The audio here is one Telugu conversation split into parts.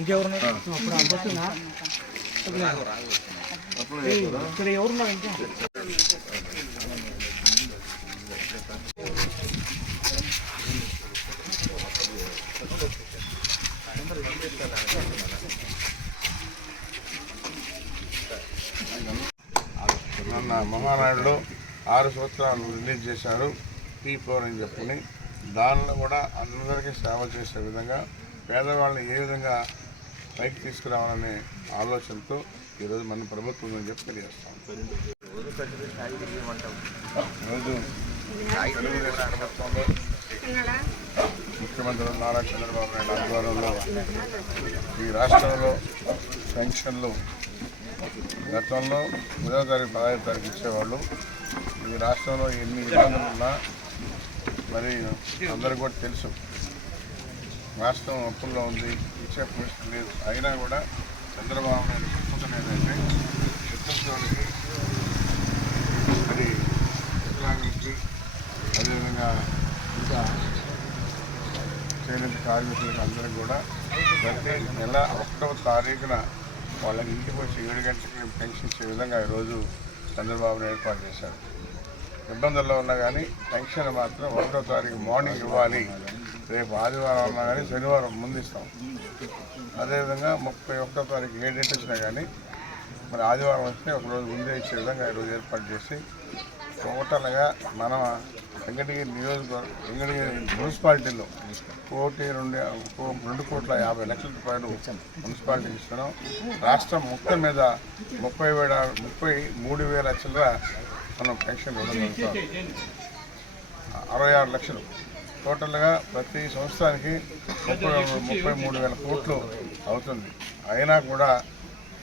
ఇంకెవరున్నారు ఇక్కడ ఎవరున్నారు ఇంకా మహానాడులో 6 సంవత్సరాలు రిలీజ్ చేశారు P4 అని చెప్పుకుని దానిలో కూడా అందరికీ సేవ చేసే విధంగా పేదవాళ్ళని ఏ విధంగా పైకి తీసుకురావాలనే ఆలోచనతో ఈరోజు మన ప్రభుత్వం అని చెప్పి తెలియజేస్తాం. ఈరోజు తెలుగుదేశం ప్రభుత్వంలో ముఖ్యమంత్రి నారా చంద్రబాబు నాయుడు ఆధ్వర్యంలో ఈ రాష్ట్రంలో పెన్షన్లు గతంలో 10వ తారీఖు 15వ తారీఖు ఇచ్చేవాళ్ళు. ఈ రాష్ట్రంలో ఎన్ని ఇబ్బందులు ఉన్నా మరి అందరికీ కూడా తెలుసు రాష్ట్రం అప్పుల్లో ఉంది, ఇచ్చే పరిస్థితి లేదు. అయినా కూడా చంద్రబాబు నాయుడు చెప్పుకున్న ఏదంటే చిత్తూరుకి మరి వికలాంగులకి అదేవిధంగా ఇంకా చేనేత కార్మికులకి అందరికీ కూడా ప్రతి నెల 1వ తారీఖున వాళ్ళకి ఇంటికి వచ్చి 7 గంటలకి పెన్షన్ ఇచ్చే విధంగా ఈరోజు చంద్రబాబు నాయుడు ఏర్పాటు చేశారు. ఇబ్బందుల్లో ఉన్నా కానీ పెన్షన్ మాత్రం 1వ తారీఖు మార్నింగ్ ఇవ్వాలి. రేపు ఆదివారం ఉన్నా కానీ శనివారం ముందు ఇస్తాం. అదేవిధంగా 31వ తారీఖు ఏ డేట్ వచ్చినా కానీ మరి ఆదివారం వస్తే ఒకరోజు ముందే ఇచ్చే విధంగా ఈరోజు ఏర్పాటు చేసి టోటల్గా మన వెంకటగిరి నియోజకవర్గం వెంకటగిరి మున్సిపాలిటీలో 2,50,00,000 రూపాయలు మున్సిపాలిటీకి ఇస్తున్నాం. రాష్ట్రం మొత్తం మీద 33,000 చిల్లర మనం పెన్షన్ ఇవ్వగలుగుతాం. 66 లక్షలు టోటల్గా ప్రతి సంవత్సరానికి 33,000 కోట్లు అవుతుంది. అయినా కూడా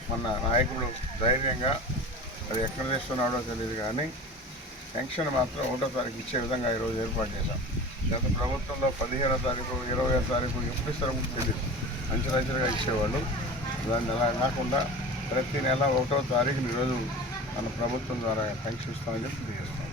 మన నాయకుడు ధైర్యంగా అది ఎక్కడ చేస్తున్నాడో తెలియదు కానీ పెన్షన్ మాత్రం 1వ తారీఖు ఇచ్చే విధంగా ఈరోజు ఏర్పాటు చేశాం. గత ప్రభుత్వంలో 15వ తారీఖు 20వ తారీఖు ఎప్పుడు ఇస్తారో తెలియదు, అంచెలంచెలుగా ఇచ్చేవాళ్ళు. దాన్ని అలా కాకుండా ప్రతి నెల 1వ తారీఖుని ఈరోజు మన ప్రభుత్వం ద్వారా పెన్షన్ ఇస్తామని చెప్పి తెలియజేస్తాం.